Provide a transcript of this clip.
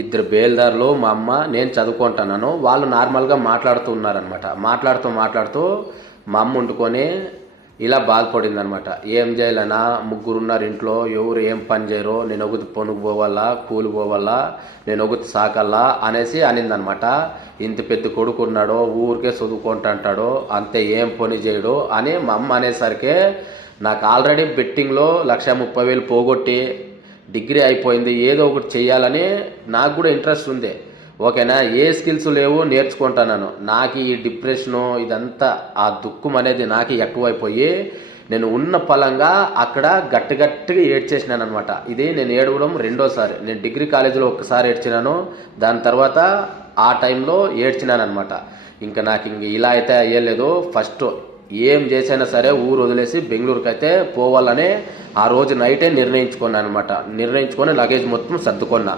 ఇద్దరు బేల్దారులు మా అమ్మ నేను చదువుకుంటున్నాను. వాళ్ళు నార్మల్గా మాట్లాడుతూ ఉన్నారనమాట. మాట్లాడుతూ మా అమ్మ వండుకొని ఇలా బాధపడింది అనమాట. ఏం చేయాలన్నా, ముగ్గురున్నారు ఇంట్లో, ఎవరు ఏం పని చేయరు, నేను ఒకటి పనుకు పోవాలా, కూలి పోవాలా, నేను ఒకటి సాకల్లా అనేసి అనిందనమాట. ఇంత పెద్ద కొడుకు ఉన్నాడో, ఊరికే చదువుకుంటుంటాడో, అంతే ఏం పని చేయడు అని మా అమ్మ అనేసరికి నాకు ఆల్రెడీ బెట్టింగ్లో 1,30,000 పోగొట్టి డిగ్రీ అయిపోయింది, ఏదో ఒకటి చెయ్యాలని నాకు కూడా ఇంట్రెస్ట్ ఉంది. ఓకేనా, ఏ స్కిల్స్ లేవు, నేర్చుకుంటున్నాను. నాకు ఈ డిప్రెషను ఇదంతా ఆ దుఃఖం అనేది నాకు ఎక్కువైపోయి నేను ఉన్న పలంగా అక్కడ గట్టిగా ఏడ్చేసినాను అనమాట. ఇది నేను ఏడవడం రెండోసారి. నేను డిగ్రీ కాలేజీలో ఒక్కసారి ఏడ్చినాను, దాని తర్వాత ఆ టైంలో ఏడ్చినాను అనమాట. ఇంకా నాకు ఇలా అయితే అయ్యలేదు. ఫస్ట్ ఏం చేసైనా సరే ఊరు వదిలేసి బెంగళూరుకి అయితే పోవాలని ఆ రోజు నైటే నిర్ణయించుకున్నాను అనమాట. నిర్ణయించుకొని లగేజ్ మొత్తం సర్దుకున్నా.